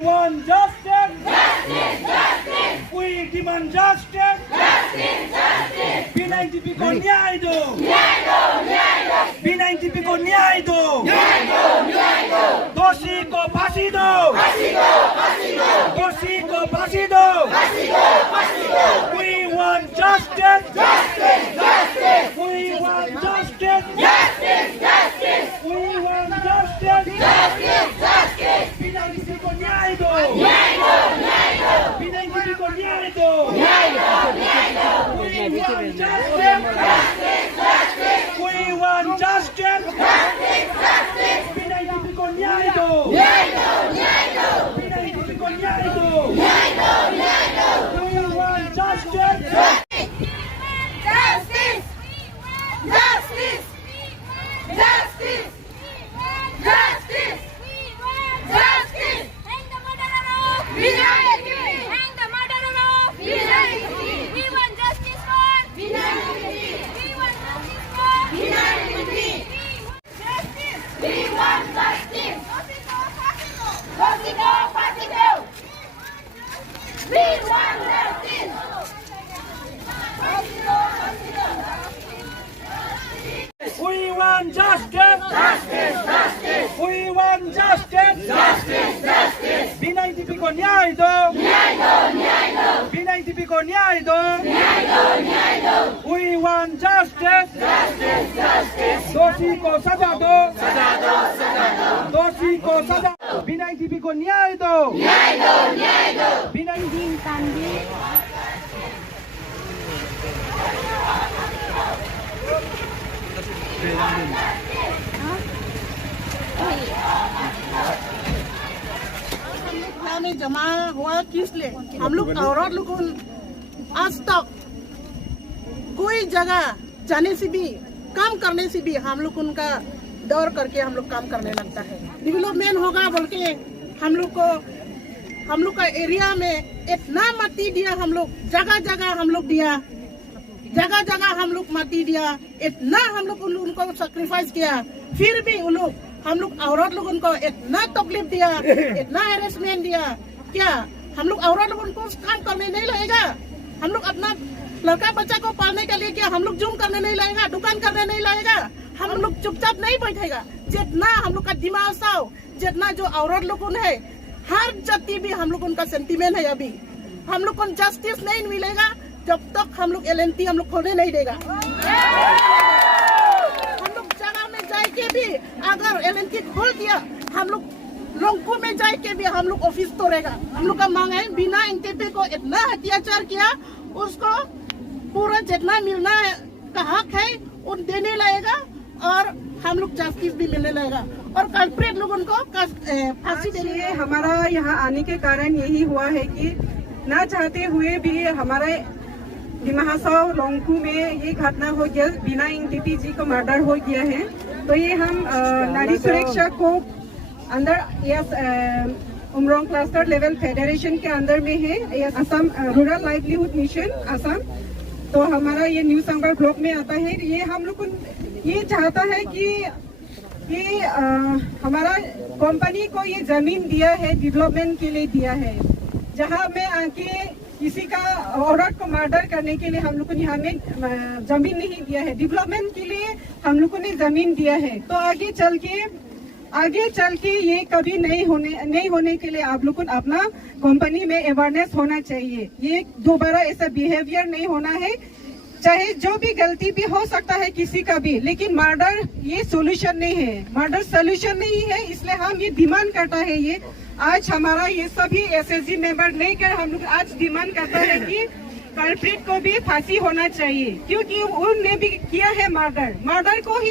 Want justice? Justice, justice. We demand justice. Justice, justice. B90 को न्याय दो. न्याय दो, न्याय दो. B90 को न्याय दो. न्याय दो, न्याय दो. दोषी को फांसी दो. फांसी दो, फांसी दो. दोषी को फांसी दो. फांसी दो, फांसी दो. We want justice. Justice, justice. We want justice. Justice, justice. We want justice. Justice, justice. B90 को न्याय दो. न्याय दो, न्याय दो. B90 को न्याय दो. न्याय दो, न्याय दो. We want justice. Justice, justice. We want justice. Justice, justice. B90 को न्याय दो. न्याय दो, न्याय दो. B90 को न्याय दो. न्याय दो, न्याय दो. We want justice. Justice! Justice! Justice! Justice! Justice! Hang the murderer of B90! Hang the murderer of B90! We want justice for B90! We want justice for B90! Justice! We want justice! Dosi ko, फांसी दो! We want justice! We want justice. Justice, justice. We want justice. Justice, justice. B90 को न्याय दो. न्याय दो, न्याय दो. B90 को न्याय दो. न्याय दो, न्याय दो. We want justice. Justice, justice. दोषी को सजा दो. सजा दो, सजा दो. दोषी को सजा. B90 को न्याय दो. न्याय दो, न्याय दो. B90 में जमा हुआ किस लिए? हम लोग औरत लोग आज तक कोई जगह जाने से भी काम करने से भी हम लोग उनका डर करके हम लोग काम करने लगता है. डेवलपमेंट होगा बोल के हम लोग का एरिया में इतना मट्टी दिया. हम लोग जगह जगह हम लोग दिया. जगह जगह हम लोग मट्टी दिया. इतना हम लोग उनको सेक्रीफाइस किया. फिर भी उन लोग हम लोग औरत लोग उनको इतना तकलीफ दिया, इतना हैरेसमेंट दिया. क्या हम लोग औरत लोग उनको काम करने नहीं लगेगा? हम लोग अपना लड़का बच्चा को पालने के लिए क्या हम लोग जूम करने नहीं लगेगा? दुकान करने नहीं लगेगा? हम लोग चुपचाप नहीं बैठेगा. जितना हम लोग का दिमाग साव, जितना जो औरत लोग है, हर जाति भी हम लोग उनका सेंटीमेंट है. अभी हम लोग को जस्टिस नहीं मिलेगा जब तक हम लोग LNT हम लोग खोलने नहीं देगा. हम लोग जगह में जाए के भी अगर LNT खोल दिया, हम लोग लोंगपू में जाए के भी हम लोग ऑफिस तोड़ेगा. हम लोग का मांग है बिना NTP को इतना अत्याचार किया, उसको पूरा जितना मिलना है का हक है वो देने लगेगा और हम लोग जस्टिस भी मिलने लगेगा और कल्प्रेट लोग उनको फांसी देने. हमारा यहाँ आने के कारण यही हुआ है कि ना चाहते हुए भी हमारे डिमाहासाव लोंगपू में ये घटना हो गया. बिना NTP जी को मर्डर हो गया है. तो ये हम नारी सुरक्षा को अंदर उमरोंग क्लस्टर लेवल फेडरेशन के अंदर में है. Assam rural livelihood mission Assam. तो हमारा ये न्यू संबर ब्लॉक में आता है. ये हम लोग ये चाहता है कि ये हमारा कंपनी को ये जमीन दिया है, डेवलपमेंट के लिए दिया है. जहाँ में आके किसी का औरत को मर्डर करने के लिए हम लोग को यहाँ में जमीन नहीं दिया है. डेवलपमेंट के लिए हम लोग ने जमीन दिया है. तो आगे चल के ये कभी नहीं होने के लिए आप लोग को अपना कंपनी में अवेयरनेस होना चाहिए. ये दोबारा ऐसा बिहेवियर नहीं होना है. चाहे जो भी गलती भी हो सकता है किसी का भी, लेकिन मर्डर ये सोल्यूशन नहीं है. मर्डर सोल्यूशन नहीं है. इसलिए हम ये डिमांड करता है. ये आज हमारा ये सभी SSG मेंबर लेकर हम लोग आज डिमांड करता है कि कल्प्रिट को भी फांसी होना चाहिए, क्योंकि उनने भी किया है मर्डर को ही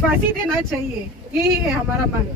फांसी देना चाहिए. यही है हमारा मांग.